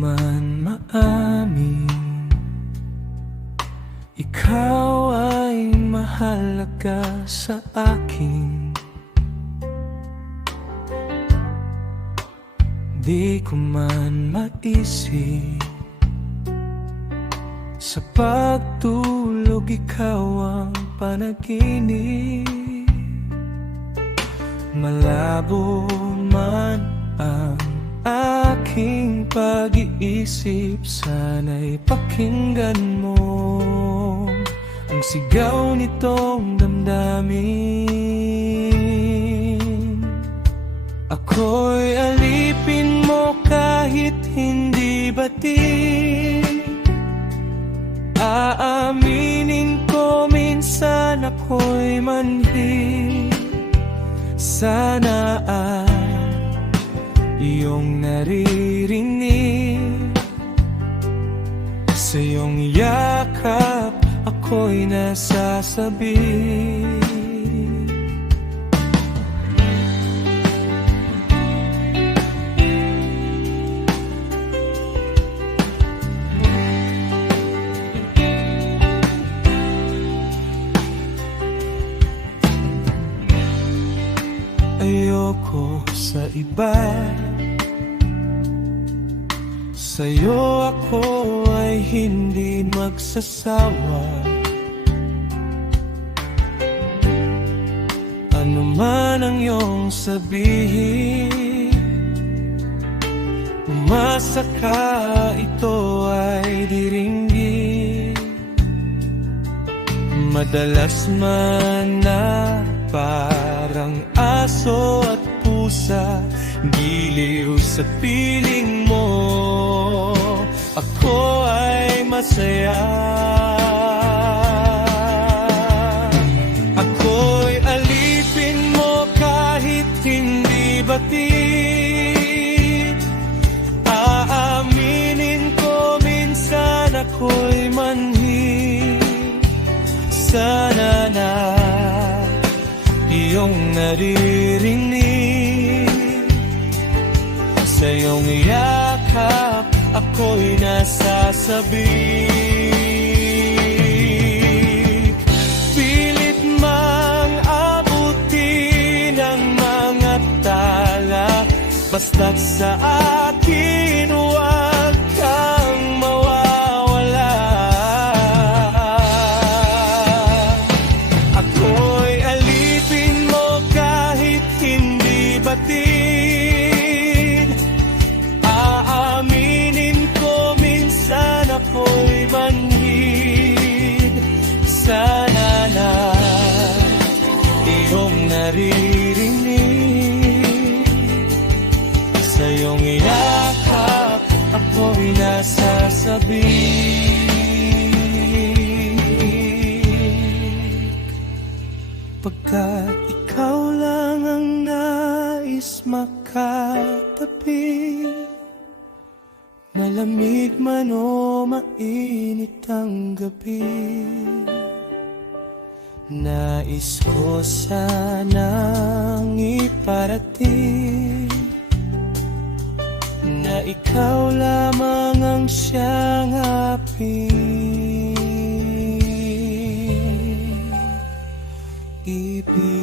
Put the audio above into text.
man maamin, ikaw ay mahalaga sa akin. Di ko man maisip, sa pagtulog ikaw ang panaginip. Malabo man ang aking pag-iisip, sana'y pakinggan mo ang sigaw nitong damdamin. Ako'y alipin mo kahit hindi batid. Aaminin ko minsan ako'y manhid. Sana ay iyong naririnig. Sa iyong yakap ako'y nasasabi. Ayoko sa iba, sa'yo ako ay hindi magsasawa. Ano man ang iyong sabihin, umasa ka, ito ay diringgin. Madalas man na parang aso at pusa, giliw sa piling mo, ako ay masaya. Ako'y alipin mo kahit hindi batid. Aaminin ko minsan ako'y manhid. Sana na iyong naririnig. Sa iyong yakap ako'y nasasabik. Pilit mang abutin ang mga tala, basta't sa akin huwag kang mawawala. Ako'y alipin mo kahit hindi batid. Aaminin ko minsan ako'y manhid. Sana na iyong naririnig. Sa iyong yakap ako'y nasasabik. Pagkat ikaw lang ang nais makatabi, malamig man o mainit ang gabi, nais ko sanang iparating na ikaw lamang ang siyang aking ibig.